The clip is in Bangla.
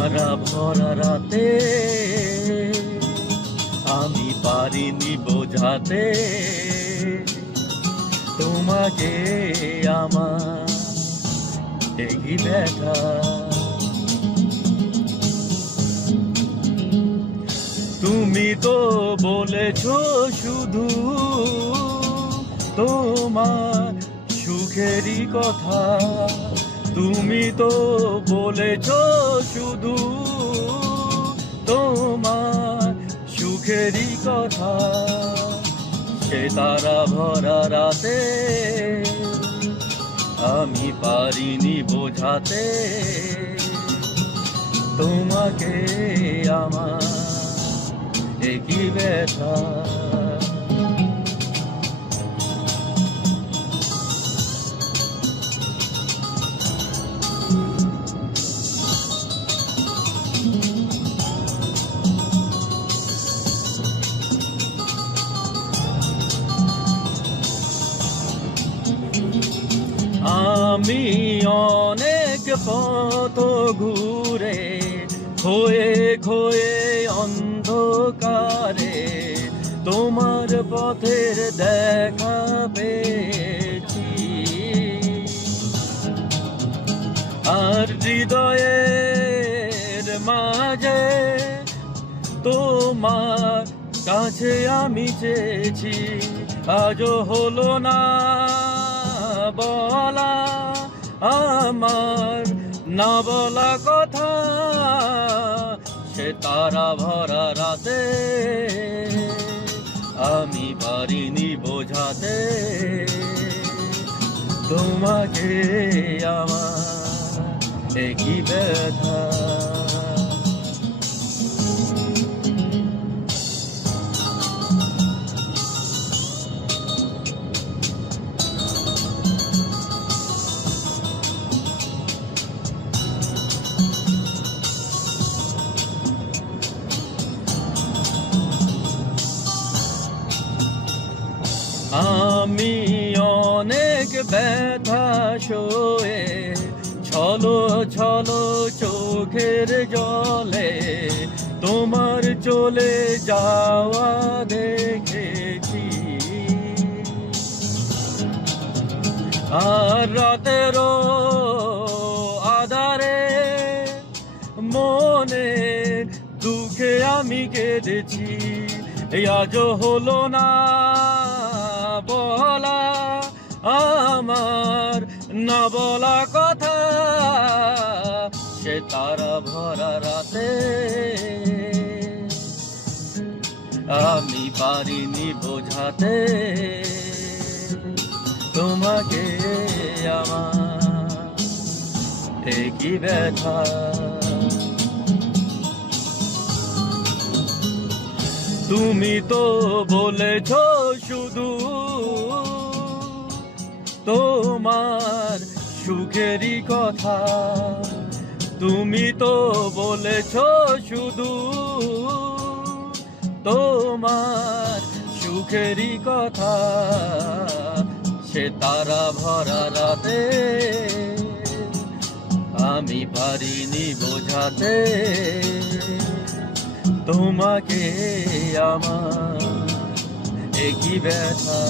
তারা ভরা রাতে আমি পারিনি বোঝাতে। তোমাকে আমার ব্যথা তুমি তো বলেছ শুধু তোমার সুখেরই কথা। তুমি তো বলেছ শুধু তোমার সুখেরই কথা। সে তারা ভরা রাতে আমি পারিনি বোঝাতে। তোমাকে আমার একই ব্যথা। আমি অনেক পথ ঘুরে, খোয়ে খোয়ে অন্ধকারে তোমার পথের দেখা পেয়েছি। আর হৃদয়ের মাঝে তোমার কাছে আমি চেয়েছি, আজও হলো না। বলা আমার, না বলা কথা, সে তারা ভরা রাতে আমি পারিনি বোঝাতে। তোমাকে আমার একই ব্যথা? আমি অনেক ব্যথা সয়ে ছলো ছলো চোখের জলে তোমার চলে যাওয়া দেখেছি। আর রাতেরও আধারে মনে দুঃখে আমি কেঁদেছি, এই আজও হলো না। আমার না বলা কথা, সে তারা ভরা রাতে। আমি পারিনি বোঝাতে, তোমাকে আমার একই ব্যথা? তুমি তো বলেছ শুধু তোমার সুখেরই কথা। তুমি তো বলেছ শুধু তোমার সুখেরই কথা। সে তারা ভরা রাতে আমি পারিনি বোঝাতে। তোমাকে আমার একই ব্যথা?